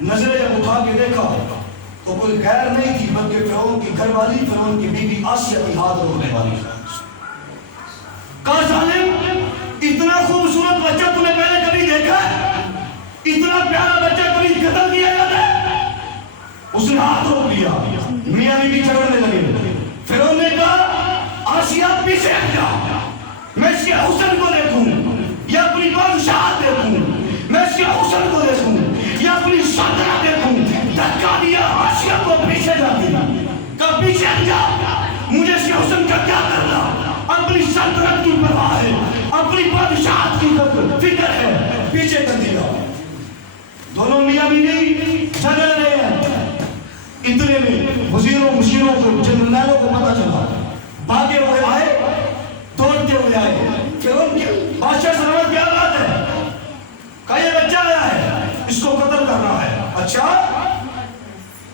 نظریں جب اٹھا کے دیکھا تو کوئی غیر نہیں تھی بلکہ فرعون کی گھر والی، فرعون کی بیوی آسیہ کی ہاتھ روکنے والی. کہا ظالم اتنا خوبصورت بچہ تم نے پہلے کبھی دیکھا ہے؟ اتنا پیارا بچہ کبھی قتل کیا جاتا ہے؟ اس نے ہاتھ روک لیا. میاں بیوی جھگڑنے لگے. فرعون نے کہا آسیہ پیچھے ہٹ جا، میں اس کے حسن کو دیکھوں یا اپنی بادشاہت دیکھوں، میں اس کے حسن کو دیکھوں یا اپنی سلطنت دیکھوں. دھکا دیا، آسیہ کو پیچھے جا دیا. کہا پیچھے ہٹ جا، مجھے اس کے حسن کا کیا کرنا، اپنی سلطنت کی پرواہ ہے، اپنی بادشاہت کی فکر ہے، پیچھے کر دیا. دونوں میاں بیوی جھگڑ رہے ہیں. اتنے میں وزیروں مشیروں کو جنرلوں کو پتہ چلا، بھاگے ہوئے آئے، دوڑتے ہوئے آئے. فرعون بادشاہ سلامت کیا بات ہے؟ کہا یہ بچہ آیا ہے، اس کو قتل کرنا ہے. اچھا.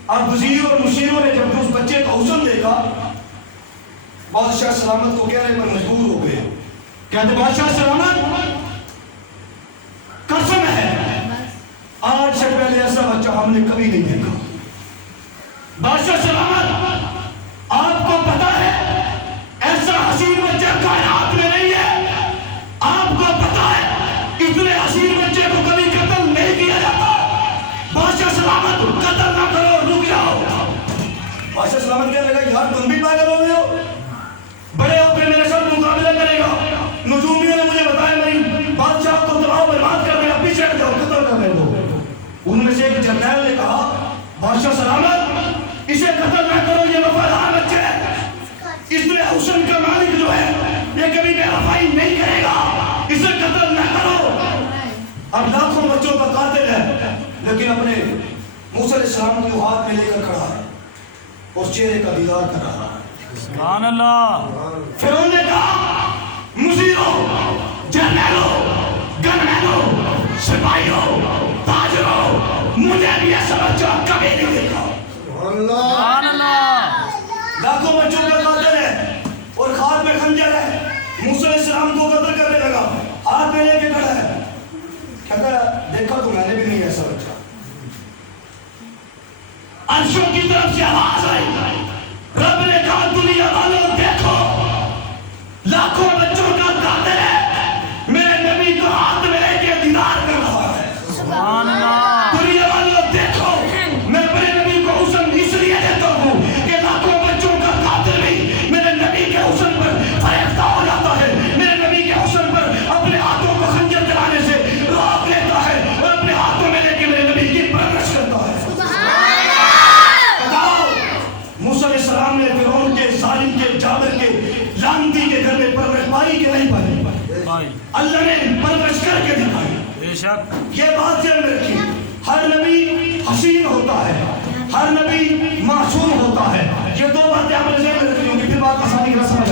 اب وزیر اور مشیروں نے جب اس بچے کا حسن دیکھا بادشاہ سلامت کو کہنے پر مجبور ہو گئے. کہتے بادشاہ سلامت قسم ہے آج سے پہلے ایسا بچہ ہم نے کبھی نہیں دیکھا. بادشاہ سلامت آپ کو پتا ہے ایسا حسین بچہ کائنات میں نہیں ہے. آپ کو پتا ہے اتنے حسین بچے کو کبھی قتل نہیں کیا جاتا. بادشاہ سلامت قتل نہ کرو، رک جاؤ. بادشاہ سلامت کہنے لگا یار تم بھی پاگل ہو گئے ہو، بڑے ہو کے میرے ساتھ مقابلہ کرے گا. نجومیوں نے مجھے بتایا میری بادشاہ کو تباہ برباد کر دیا، پیچھے ہٹ جاؤ، قتل کرنے دو. ان میں سے ایک جرنیل نے کہا بادشاہ سلامت اسے قتل نہ کرو، یہ وفادار بچہ ہے، اس نے حسن کا مالک جو ہے یہ کبھی بے وفائی نہیں کرے گا، اسے قتل نہ کرو. اب لاکھوں بچوں کا قاتل ہے لیکن اپنے موسیٰ علیہ السلام کو ہاتھ میں لے کر کھڑا ہے اور چہرے کا دیدار کر رہا ہے. سبحان اللہ. فرعون نے کہا مزیروں، جنرلوں، گنمینوں، سپاہیوں، تاجروں، مجھے بھی ایسا بچہ کبھی نہیں دیکھا. سبحان اللہ. لاکھوں بچوں کا قاتل ہے اور ہاتھ میں خنجر ہے. موسیٰ علیہ السلام کو قتل کرنے لگا، ہاتھ میں لے کے کھڑا ہے. کہتا ہے دیکھا تو میں نے بھی نہیں ایسا بچہ. عرشوں کی طرف سے آواز آئی، رب نے کہا دنیا والوں دیکھو لاکھوں بچوں کا قاتل ہے، میرے نبی کو ہاتھ میں لے کے دیدار کر رہا ہے. سبحان اللہ. دنیا والوں دیکھو میں اپنے نبی کو حسن اس لیے دیتا ہوں کہ لاکھوں بچوں کا قاتل بھی میرے نبی کے حسن پر فریفتہ ہو جاتا ہے، میرے نبی کے حسن پر اپنے ہاتھوں کو خنجر چلانے سے روک لیتا ہے اور اپنے ہاتھوں میں لے کے میرے نبی کی پرورش کرتا ہے. بتاؤ موسیٰ علیہ السلام نے فرعون کے، ظالم کے، جابر کے، لعنتی کے گھر میں پرورش پائی کہ نہیں پائی؟ اللہ نے پرورش کر کے دکھائی. بے شک. یہ بات ذہن میں رکھیے، ہر نبی حسین ہوتا ہے، ہر نبی معصوم ہوتا ہے. یہ دو باتیں آپ نے ذہن میں رکھی ہوں گی، پھر بات آسانی کا سمجھ